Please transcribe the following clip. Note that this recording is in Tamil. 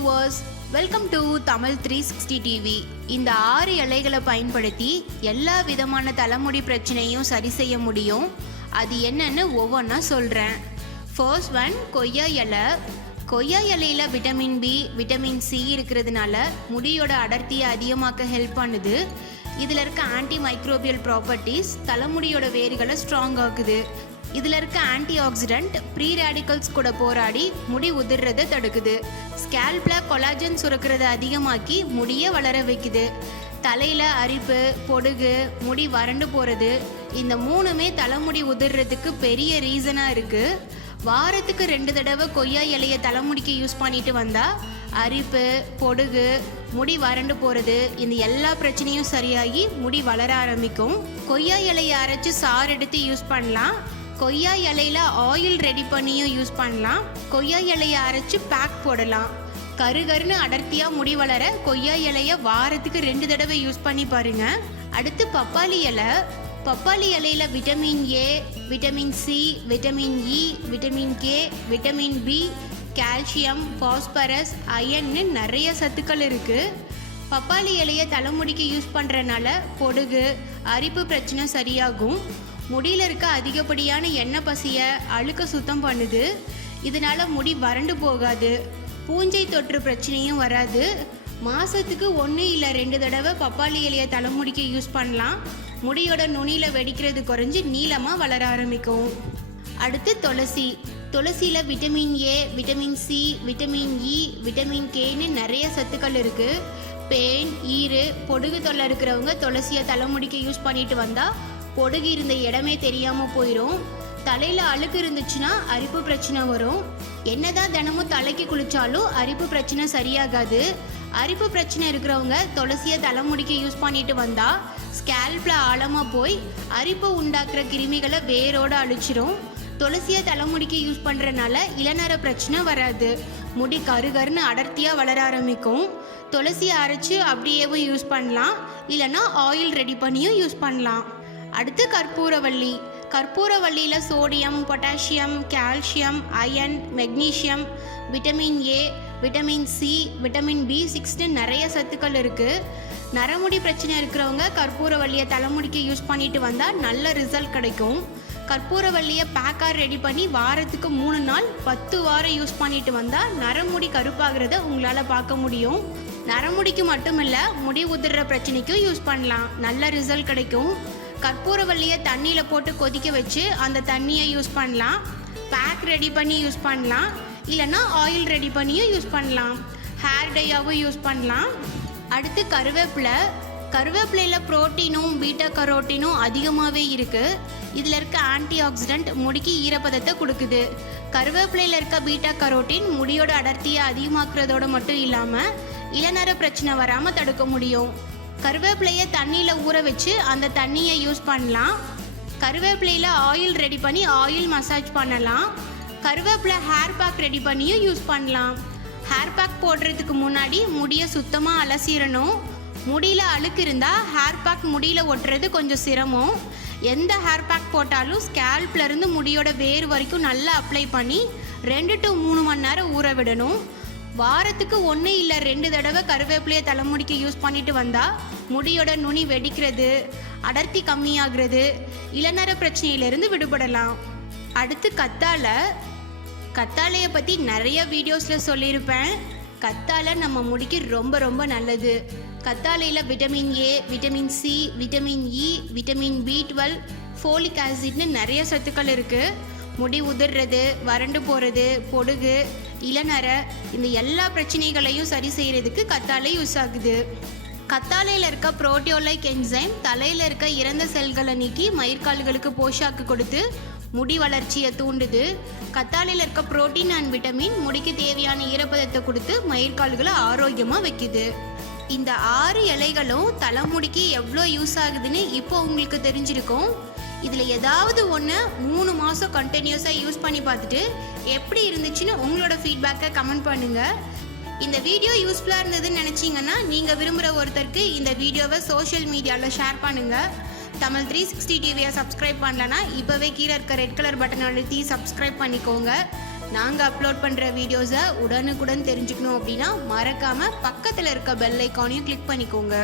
viewers, welcome to TAMIL360 TV. இந்த 6 இலைகளை பயன்படுத்தி எல்லா விதமான தலைமுடி பிரச்சனையும் சரி செய்ய முடியும். அது என்னன்னு ஒவ்வொன்றா சொல்கிறேன். ஃபர்ஸ்ட் ஒன், கொய்யா இலை. கொய்யா இலையில் விட்டமின் பி, விட்டமின் சி இருக்கிறதுனால முடியோட அடர்த்தியை அதிகமாக்க ஹெல்ப் பண்ணுது. இதில் இருக்க ஆன்டி மைக்ரோபியல் ப்ராப்பர்ட்டிஸ் தலைமுடியோட வேர்களை ஸ்ட்ராங் ஆக்குது. இதில் இருக்க ஆன்டி ஆக்சிடென்ட் ப்ரீ ரேடிக்கல்ஸ் கூட போராடி முடி உதிர்றதை தடுக்குது. ஸ்கேல்பில் கொலாஜன் சுரக்கிறத அதிகமாக்கி முடியை வளர வைக்குது. தலையில் அரிப்பு, பொடுகு, முடி வறண்டு போகிறது, இந்த மூணுமே தலைமுடி உதிர்றதுக்கு பெரிய ரீசனாக இருக்குது. வாரத்துக்கு 2 தடவை கொய்யா இலையை தலைமுடிக்கு யூஸ் பண்ணிட்டு வந்தால் அரிப்பு, பொடுகு, முடி வறண்டு போகிறது, இந்த எல்லா பிரச்சனையும் சரியாகி முடி வளர ஆரம்பிக்கும். கொய்யா இலையை அரைச்சி சாறு எடுத்து யூஸ் பண்ணலாம். கொய்யா இலையில் ஆயில் ரெடி பண்ணியும் யூஸ் பண்ணலாம். கொய்யா இலையை அரைச்சி பேக் போடலாம். கருகருன்னு அடர்த்தியாக முடி வளர கொய்யா இலையை வாரத்துக்கு 2 தடவை யூஸ் பண்ணி பாருங்க. அடுத்து பப்பாளி இலை. பப்பாளி இலையில் vitamin A, vitamin C, vitamin E, vitamin K, vitamin B, calcium, phosphorus, அயன்னு நிறைய சத்துக்கள் இருக்குது. பப்பாளி இலையை தலைமுடிக்கு யூஸ் பண்ணுறனால பொடுகு, அரிப்பு பிரச்சனை சரியாகும். முடியில் இருக்க அதிகப்படியான எண்ணெய் பசியை அழுக்க சுத்தம் பண்ணுது. இதனால் முடி வறண்டு போகாது. பூஞ்சை தொற்று பிரச்சனையும் வராது. மாதத்துக்கு 1 இல்லை 2 தடவை பப்பாளி இலையை தலைமுடிக்கு யூஸ் பண்ணலாம். முடியோட நுனியில் வெடிக்கிறது குறைஞ்சி நீளமாக வளர ஆரம்பிக்கும். அடுத்து துளசி. துளசியில் vitamin A, vitamin C, vitamin E, vitamin கேன்னு நிறைய சத்துக்கள் இருக்குது. பேன், ஈறு, பொடுகு தொல்லை இருக்கிறவங்க துளசியை தலைமுடிக்கு யூஸ் பண்ணிட்டு வந்தால் பொடுகு இருந்த இடமே தெரியாமல் போயிடும். தலையில் அழுக்கு இருந்துச்சுன்னா அரிப்பு பிரச்சனை வரும். என்னதான் தினமும் தலைக்கு குளிச்சாலும் அரிப்பு பிரச்சனை சரியாகாது. அரிப்பு பிரச்சனை இருக்கிறவங்க துளசியை தலைமுடிக்கு யூஸ் பண்ணிட்டு வந்தால் ஸ்கேல்பில் ஆழமாக போய் அரிப்பு உண்டாக்குற கிருமிகளை வேரோடு அழிச்சிரும். துளசியை தலைமுடிக்கு யூஸ் பண்ணுறனால இளநர பிரச்சனை வராது. முடி கருகருன்னு அடர்த்தியாக வளர ஆரம்பிக்கும். துளசியை அரைச்சி அப்படியேவும் யூஸ் பண்ணலாம், இல்லைன்னா ஆயில் ரெடி பண்ணியும் யூஸ் பண்ணலாம். அடுத்து கற்பூரவள்ளி. கற்பூரவள்ளியில் sodium, potassium, calcium, iron, magnesium, vitamin A, vitamin C, vitamin B6 நிறைய சத்துக்கள் இருக்குது. நரமுடி பிரச்சனை இருக்கிறவங்க கற்பூரவள்ளியை தலைமுடிக்கு யூஸ் பண்ணிட்டு வந்தால் நல்ல ரிசல்ட் கிடைக்கும். கற்பூரவள்ளியை பேக்காக ரெடி பண்ணி வாரத்துக்கு 3 நாள் 10 வாரம் யூஸ் பண்ணிட்டு வந்தால் நரமுடி கருப்பாகிறத உங்களால் பார்க்க முடியும். நரமுடிக்கு மட்டும் இல்லை, முடி உதிர்ற பிரச்சனைக்கும் யூஸ் பண்ணலாம், நல்ல ரிசல்ட் கிடைக்கும். கற்பூரவள்ளியை தண்ணியில் போட்டு கொதிக்க வச்சு அந்த தண்ணியை யூஸ் பண்ணலாம். பேக் ரெடி பண்ணி யூஸ் பண்ணலாம், இல்லைன்னா ஆயில் ரெடி பண்ணியும் யூஸ் பண்ணலாம். ஹேர் டையாகவும் யூஸ் பண்ணலாம். அடுத்து கருவேப்பிலை. கருவேப்பிலையில் புரோட்டீனும் பீட்டா கரோட்டினும் அதிகமாகவே இருக்குது. இதில் இருக்க ஆன்டி ஆக்சிடென்ட் முடிக்கு ஈரப்பதத்தை கொடுக்குது. கருவேப்பிலையில் இருக்க பீட்டா கரோட்டின் முடியோட அடர்த்தியை அதிகமாக்குறதோடு மட்டும் இல்லாமல் இளநர பிரச்சனை வராமல் தடுக்க முடியும். கருவேப்பிலையை தண்ணியில் ஊற வச்சு அந்த தண்ணியை யூஸ் பண்ணலாம். கருவேப்பிலையில் ஆயில் ரெடி பண்ணி ஆயில் மசாஜ் பண்ணலாம். கருவேப்பிலை ஹேர் பேக் ரெடி பண்ணியும் யூஸ் பண்ணலாம். ஹேர் பேக் போடுறதுக்கு முன்னாடி முடியை சுத்தமாக அலசிடணும். முடியில் அழுக்கு இருந்தால் ஹேர் பேக் முடியில் ஒட்டுறது கொஞ்சம் சிரமம். எந்த ஹேர் பேக் போட்டாலும் ஸ்கேல்ப்லேருந்து முடியோட வேர் வரைக்கும் நல்லா அப்ளை பண்ணி 2 to 3 மணி நேரம் ஊற விடணும். வாரத்துக்கு 1 இல்லை 2 தடவை கருவேப்பிலையை தலைமுடிக்கு யூஸ் பண்ணிட்டு வந்தால் முடியோட நுனி வெடிக்கிறது, அடர்த்தி கம்மியாகிறது, இளநர பிரச்சனையிலிருந்து விடுபடலாம். அடுத்து கத்தாழை. கத்தாழையை பற்றி நிறைய வீடியோஸில் சொல்லியிருப்பேன். கத்தாழை நம்ம முடிக்கு ரொம்ப ரொம்ப நல்லது. கத்தாழையில் vitamin A, vitamin C, vitamin E, vitamin B12, folic ஆசிட்னு நிறைய சத்துக்கள் இருக்குது. முடி உதிர்றது, வறண்டு போகிறது, பொடுகு, இளநர, இந்த எல்லா பிரச்சனைகளையும் சரி செய்கிறதுக்கு கத்தாழை யூஸ் ஆகுது. கத்தாழையில் இருக்க புரோட்டியோலைக் என்சைம் தலையில் இருக்க இறந்த செல்களை நீக்கி மயிர்கால்களுக்கு போஷாக்கு கொடுத்து முடி வளர்ச்சியை தூண்டுது. கத்தாழையில் இருக்க புரோட்டீன் அண்ட் விட்டமின் முடிக்கு தேவையான ஈரப்பதத்தை கொடுத்து மயிர்கால்களை ஆரோக்கியமாக வைக்குது. இந்த 6 இலைகளும் தலைமுடிக்கு எவ்வளோ யூஸ் ஆகுதுன்னு இப்போ உங்களுக்கு தெரிஞ்சிருக்கும். இதில் ஏதாவது ஒன்று 3 மாதம் கண்டினியூஸாக யூஸ் பண்ணி பார்த்துட்டு எப்படி இருந்துச்சுன்னு உங்களோட ஃபீட்பேக்கை கமெண்ட் பண்ணுங்கள். இந்த வீடியோ யூஸ்ஃபுல்லாக இருந்ததுன்னு நினச்சிங்கன்னா நீங்கள் விரும்புகிற ஒருத்தருக்கு இந்த வீடியோவை சோஷியல் மீடியாவில் ஷேர் பண்ணுங்கள். தமிழ்360 டிவியை சப்ஸ்கிரைப் பண்ணலன்னா இப்போவே கீழே இருக்க ரெட் கலர் பட்டன் அழுத்தி சப்ஸ்கிரைப் பண்ணிக்கோங்க. நாங்கள் அப்லோட் பண்ணுற வீடியோஸை உடனுக்குடன் தெரிஞ்சுக்கணும் அப்படின்னா மறக்காமல் பக்கத்தில் இருக்க பெல் ஐக்கானையும் கிளிக் பண்ணிக்கோங்க.